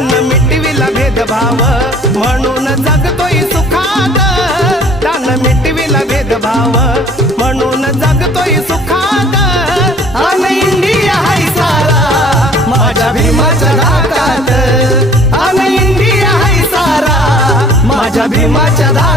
त्यानं मिटविला भेदभाव म्हणून जगतोय सुखात, त्यानं मिटविला भेदभाव म्हणून जगतोय सुखात. अन इंडिया हाय सारा माझ्या भीमाच्या धाकात, अन इंडिया हाय सारा माझ्या भीमाच्या धाकात.